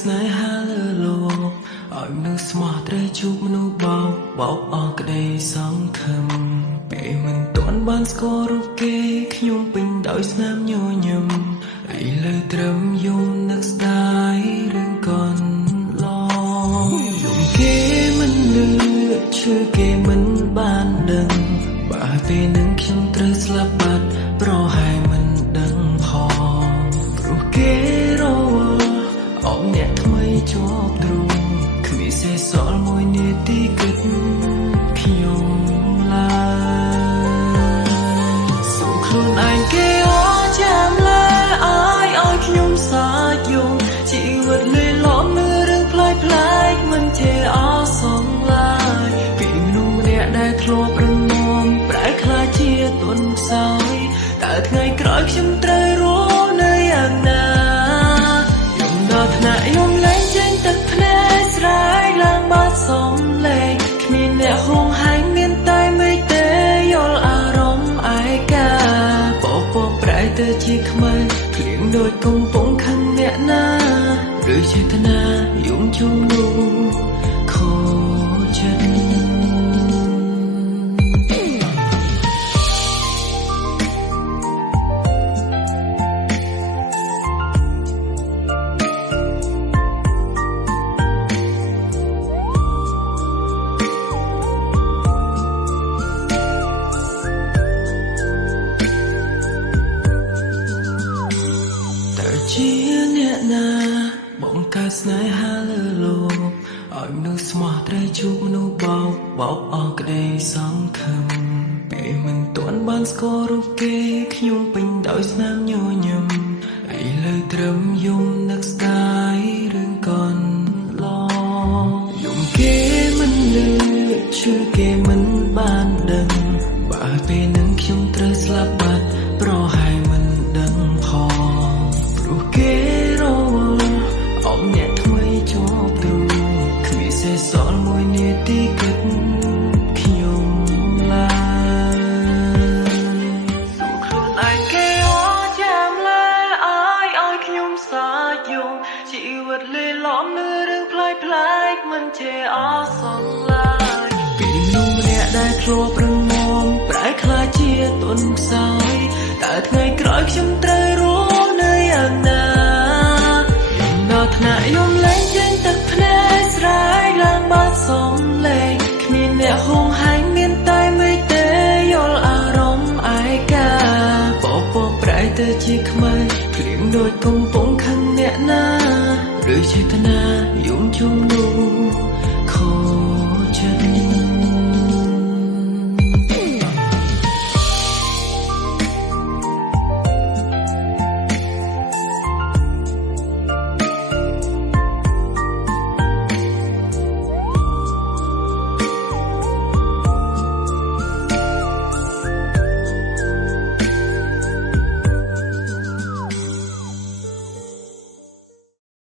ស្នេហាលើលោកឲ្យមនុស្សស្មោះត្រូវជួបមនុស្សបោកអស់ក្តីសង្ឃឹមពេលមិនទាន់បានស្គាល់រូបគេខ្ញុំពេញដោយស្នាមញញឹមឥឡូវត្រឹមយំនឹកស្ដាយរឿងកូនឡងយំគេមិនលឺឈឺគេមិនបានដឹងបើពេលនឹងខ្ញុំត្រូវស្លាប់បាត់ប្រហែលមិនដឹងផងព្រោះគេរវល់អបអ្នកថ្មីជាប់ទ្រូងគ្មានសេះសល់មួយនាទីគិតខ្ញុំឡើយសូមខ្លួនឯងគេអចាំលើឲ្យខ្ញុំសាយយំជីវិតលេឡំមើលរឿងផ្លែកមិនជាអសងឡើយពីមនុស្សម្នាក់ដែលធ្លាប់រំមមប្រែខ្លាចជាទុនខ្សោយតើថ្ងៃក្រោយខ្ញុំត្រូវរស់នៅយ៉ាងណាយំដល់ថ្នាក់យំលែងចេញទឹកភ្នែកស្រែកឡើងបាត់សំឡេងគ្មានអ្នកហួងហែងមានតែមេឃទេយល់អារម្មណ៍ឯកាបបប្រែទៅជាខ្មៅភ្លៀងដូចកំពុងខឹងអ្នកណាឬចេតនាយំជុំនោះខូចចិត្តជាអ្នកណាបង្កើតស្នេហាលើលោកឲ្យមនុស្សស្មោះត្រូវជួបមនុស្សបោកអស់ក្តីសង្ឃឹមពេលមិនទាន់បានស្គាល់រូបគេខ្ញុំពេញដោយស្នាមញញឹមឥឡូវត្រឹមយំនឹកស្ដាយរឿងកូនឡងយំគេមិនលឺឈឺគេមិនបានដឹងបើពេលនឹងខ្ញុំត្រូវស្លាប់បាត់ប្រហែលមិនដឹងផងព្រោះគេរវល់អបអ្នកថ្មីជាប់ទ្រូងគ្មានសេះសល់មួយនាទីគិតខ្ញុំឡើយសូមខ្លួនឯងគេអចាំលើឲ្យខ្ញុំសាយយំជីវិតលេឡំនៅរឿងផ្លែកមិនជាអសងឡើយពីមនុស្សម្នាក់ដែលធ្លាប់រងមមប្រែខ្លាចជាទុនខ្សោយតើថ្ងៃក្រោយខ្ញុំត្រូវរស់នៅយ៉ាងណាយំដល់ថ្នាក់យំលែងចេញទឹកភ្នែកស្រែកឡើងបាត់សំឡេងគ្មានអ្នកហួងហែងមានតែមេឃទេយល់អារម្មណ៍ឯកាបបប្រែទៅជាខ្មៅភ្លៀងដូចកំពុងខឹងអ្នកណាឬចេតនាយំជុំនោះខូចចិត្ត